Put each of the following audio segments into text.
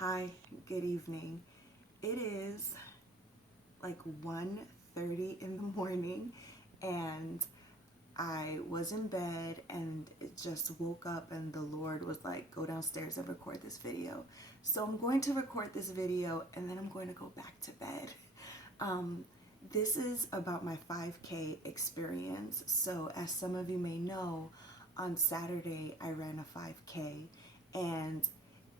Hi, good evening. It is like 1:30 in the morning and I was in bed and it just woke up and the Lord was like, go downstairs and record this video. So I'm going to record this video and then I'm going to go back to bed. Um, this is about my 5K experience. So as some of you may know, on Saturday I ran a 5K and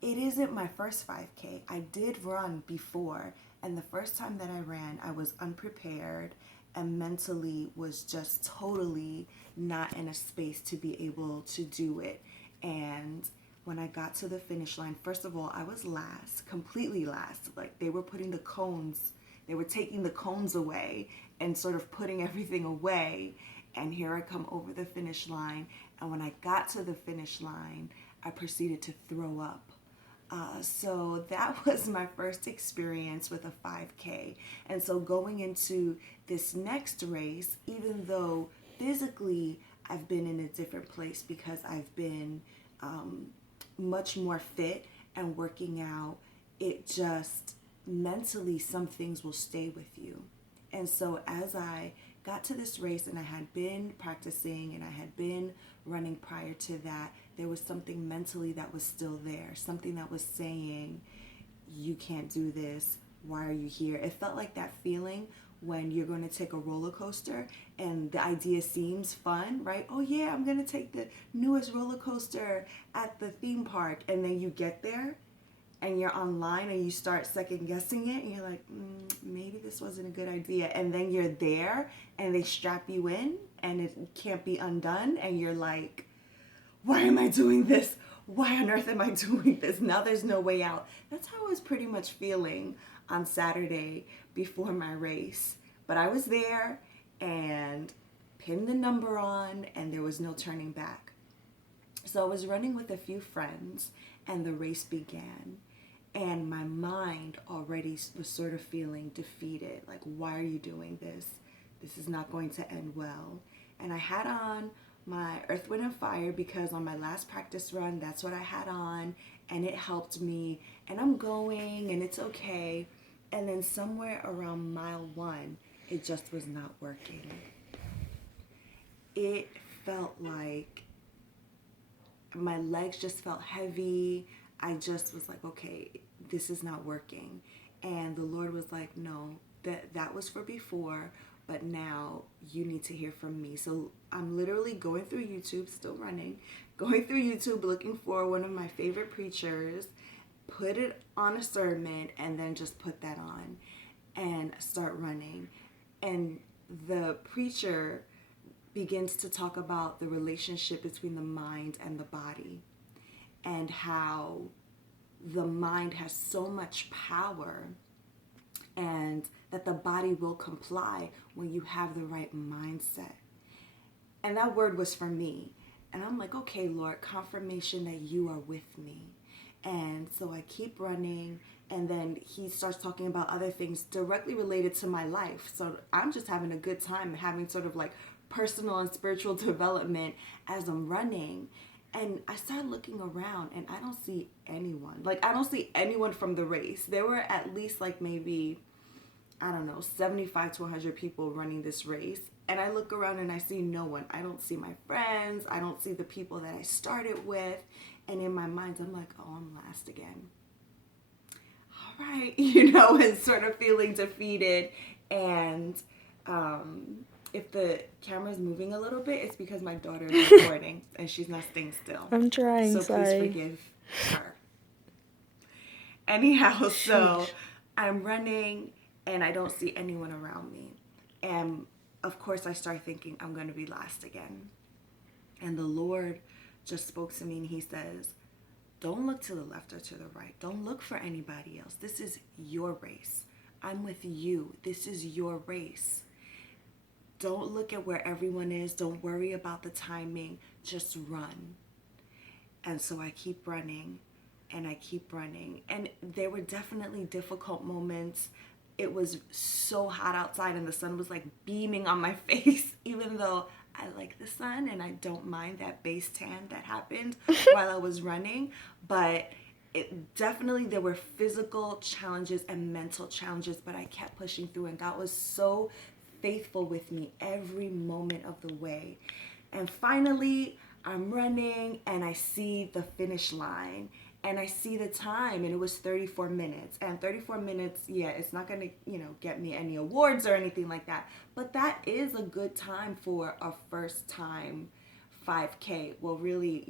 it isn't my first 5K. I did run before, and the first time that I ran, I was unprepared and mentally was just totally not in a space to be able to do it. And when I got to the finish line, first of all, I was last, completely last. Like they were putting the cones, they were taking the cones away and sort of putting everything away. And here I come over the finish line. And when I got to the finish line, I proceeded to throw up. So that was my first experience with a 5K. And so going into this next race, even though physically I've been in a different place because I've been much more fit and working out, it just mentally some things will stay with you. And so as I got to this race and I had been practicing and I had been running prior to that, there was something mentally that was still there, something that was saying, you can't do this, why are you here? It felt like that feeling when you're going to take a roller coaster and the idea seems fun, right? Oh yeah, I'm going to take the newest roller coaster at the theme park, and then you get there and you're online and you start second guessing it and you're like, maybe this wasn't a good idea. And then you're there and they strap you in and it can't be undone. And you're like, why am I doing this? Why on earth am I doing this? Now there's no way out. That's how I was pretty much feeling on Saturday before my race. But I was there and pinned the number on and there was no turning back. So I was running with a few friends and the race began. And my mind already was sort of feeling defeated. Like, why are you doing this? This is not going to end well. And I had on my Earth, Wind, and Fire because on my last practice run, that's what I had on. And it helped me. And I'm going and it's okay. And then somewhere around mile 1, it just was not working. It felt like my legs just felt heavy. I just was like, okay, this is not working. And the Lord was like, no, that was for before, but now you need to hear from me. So I'm literally going through YouTube, still running, going through YouTube looking for one of my favorite preachers, put it on a sermon, and then just put that on and start running. And the preacher begins to talk about the relationship between the mind and the body and how the mind has so much power and that the body will comply when you have the right mindset. And that word was for me. And I'm like, okay, Lord, confirmation that you are with me. And so I keep running, and then he starts talking about other things directly related to my life. So I'm just having a good time, having sort of like personal and spiritual development as I'm running. And I started looking around and I don't see anyone. Like, I don't see anyone from the race. There were at least like maybe, I don't know, 75 to 100 people running this race. And I look around and I see no one. I don't see my friends. I don't see the people that I started with. And in my mind, I'm like, oh, I'm last again. All right, and sort of feeling defeated. And if the camera's moving a little bit, it's because my daughter is recording and she's not staying still. I'm trying, so sorry. Please forgive her. Anyhow, so I'm running and I don't see anyone around me. And of course I start thinking I'm going to be last again. And the Lord just spoke to me and he says, don't look to the left or to the right. Don't look for anybody else. This is your race. I'm with you. This is your race. Don't look at where everyone is. Don't worry about the timing. Just run. And so I keep running and I keep running. And there were definitely difficult moments. It was so hot outside and the sun was like beaming on my face, even though I like the sun and I don't mind that base tan that happened while I was running. But definitely there were physical challenges and mental challenges, but I kept pushing through, and God was so faithful with me every moment of the way. And finally, I'm running and I see the finish line and I see the time, and it was 34 minutes. And 34 minutes, yeah, it's not going to, get me any awards or anything like that, but that is a good time for a first time 5K. Well, really,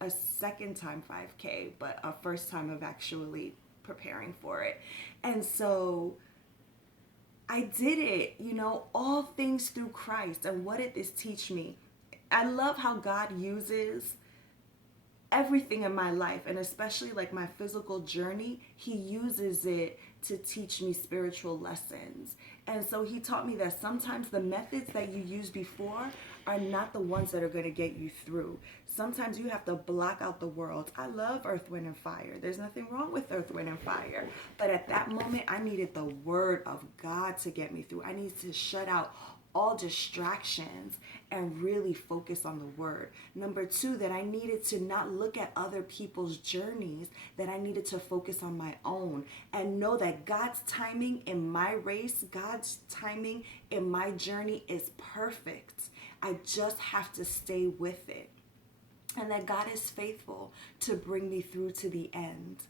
a second time 5K, but a first time of actually preparing for it. And so I did it, all things through Christ. And what did this teach me? I love how God uses everything in my life, and especially like my physical journey. He uses it to teach me spiritual lessons. And so he taught me that sometimes the methods that you used before are not the ones that are going to get you through. Sometimes you have to block out the world. I love Earth, Wind, and Fire. There's nothing wrong with Earth, Wind, and Fire. But at that moment, I needed the word of God to get me through. I needed to shut out all distractions and really focus on the word. Number two, that I needed to not look at other people's journeys, that I needed to focus on my own and know that God's timing in my race, God's timing in my journey is perfect. I just have to stay with it. And that God is faithful to bring me through to the end.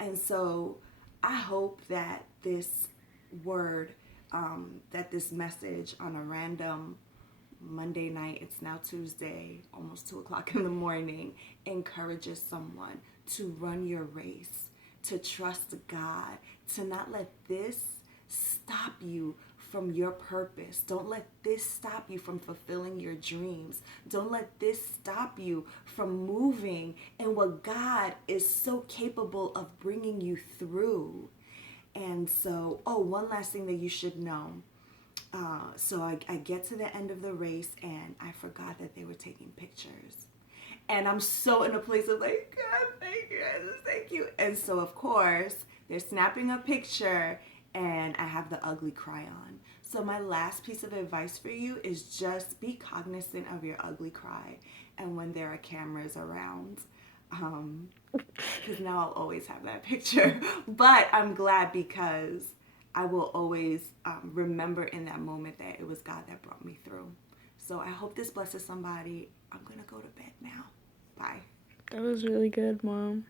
And so I hope that this word, that this message on a random Monday night, it's now Tuesday, almost 2 o'clock in the morning, encourages someone to run your race, to trust God, to not let this stop you from your purpose. Don't let this stop you from fulfilling your dreams. Don't let this stop you from moving in what God is so capable of bringing you through. And so, one last thing that you should know. So I get to the end of the race and I forgot that they were taking pictures. And I'm so in a place of like, God, thank you, Jesus, thank you. And so, of course, they're snapping a picture and I have the ugly cry on. So my last piece of advice for you is just be cognizant of your ugly cry and when there are cameras around. Because now I'll always have that picture. But I'm glad because I will always remember in that moment that it was God that brought me through. So I hope this blesses somebody. I'm going to go to bed now. Bye. That was really good, Mom.